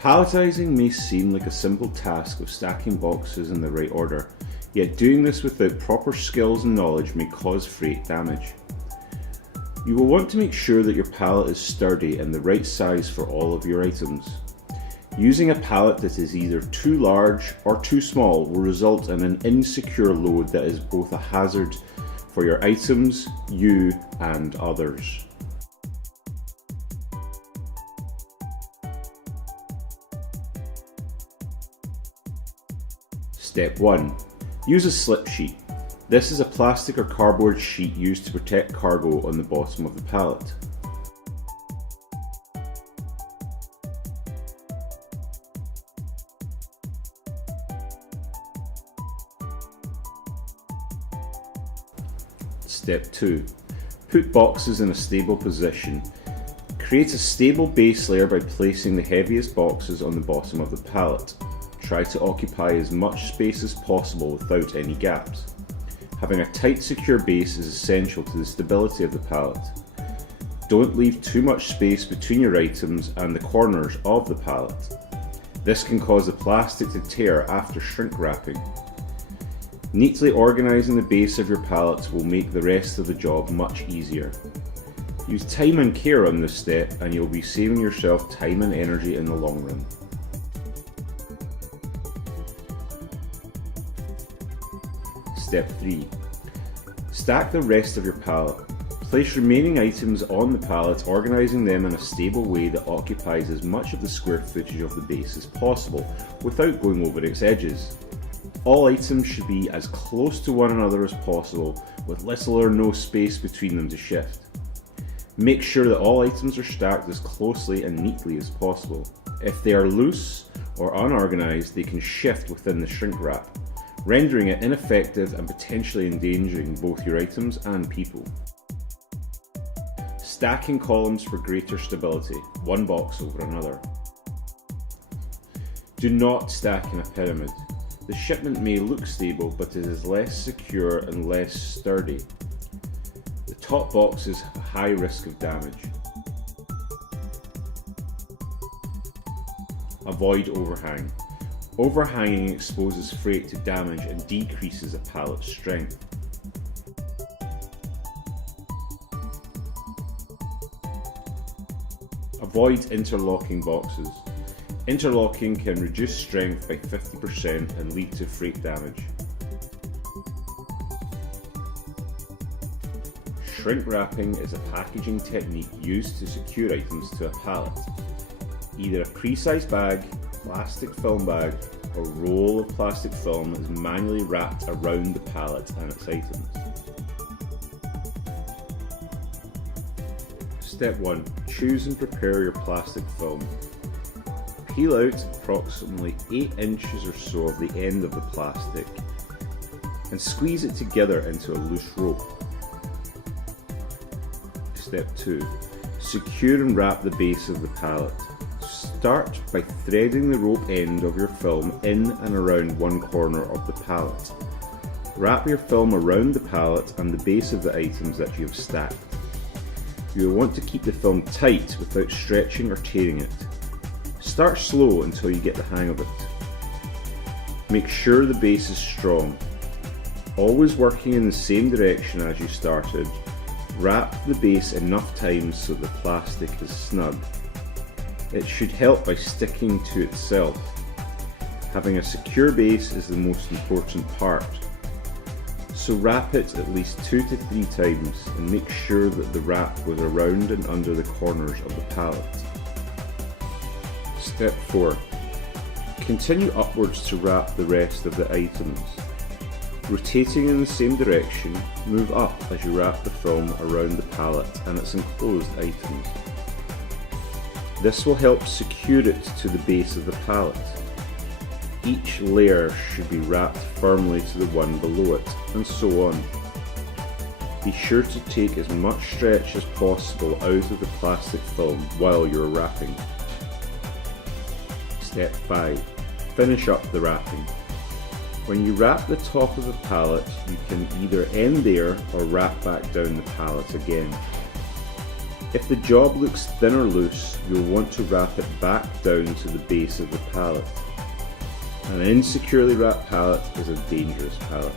Palletizing may seem like a simple task of stacking boxes in the right order, yet doing this without proper skills and knowledge may cause freight damage. You will want to make sure that your pallet is sturdy and the right size for all of your items. Using a pallet that is either too large or too small will result in an insecure load that is both a hazard for your items, you, and others. Step 1. Use a slip sheet. This is a plastic or cardboard sheet used to protect cargo on the bottom of the pallet. Step 2. Put boxes in a stable position. Create a stable base layer by placing the heaviest boxes on the bottom of the pallet. Try to occupy as much space as possible without any gaps. Having a tight, secure base is essential to the stability of the pallet. Don't leave too much space between your items and the corners of the pallet. This can cause the plastic to tear after shrink wrapping. Neatly organising the base of your pallets will make the rest of the job much easier. Use time and care on this step and you'll be saving yourself time and energy in the long run. Step 3. Stack the rest of your pallet. Place remaining items on the pallet, organising them in a stable way that occupies as much of the square footage of the base as possible without going over its edges. All items should be as close to one another as possible, with little or no space between them to shift. Make sure that all items are stacked as closely and neatly as possible. If they are loose or unorganised, they can shift within the shrink wrap, rendering it ineffective and potentially endangering both your items and people. Stacking columns for greater stability, one box over another. Do not stack in a pyramid. The shipment may look stable, but it is less secure and less sturdy. The top boxes have a high risk of damage. Avoid overhang. Overhanging exposes freight to damage and decreases a pallet's strength. Avoid interlocking boxes. Interlocking can reduce strength by 50% and lead to freight damage. Shrink wrapping is a packaging technique used to secure items to a pallet. Either a pre-sized bag, plastic film bag, or roll of plastic film is manually wrapped around the pallet and its items. Step 1. Choose and prepare your plastic film. Peel out approximately 8 inches or so of the end of the plastic and squeeze it together into a loose rope. Step 2. Secure and wrap the base of the pallet. Start by threading the rope end of your film in and around one corner of the pallet. Wrap your film around the pallet and the base of the items that you have stacked. You will want to keep the film tight without stretching or tearing it. Start slow until you get the hang of it. Make sure the base is strong. Always working in the same direction as you started, wrap the base enough times so the plastic is snug. It should help by sticking to itself. Having a secure base is the most important part. So wrap it at least 2 to 3 times and make sure that the wrap goes around and under the corners of the pallet. Step 4. Continue upwards to wrap the rest of the items. Rotating in the same direction, move up as you wrap the film around the pallet and its enclosed items. This will help secure it to the base of the pallet. Each layer should be wrapped firmly to the one below it, and so on. Be sure to take as much stretch as possible out of the plastic film while you're wrapping. Step 5. Finish up the wrapping. When you wrap the top of the pallet, you can either end there or wrap back down the pallet again. If the job looks thin or loose, you'll want to wrap it back down to the base of the pallet. An insecurely wrapped pallet is a dangerous pallet.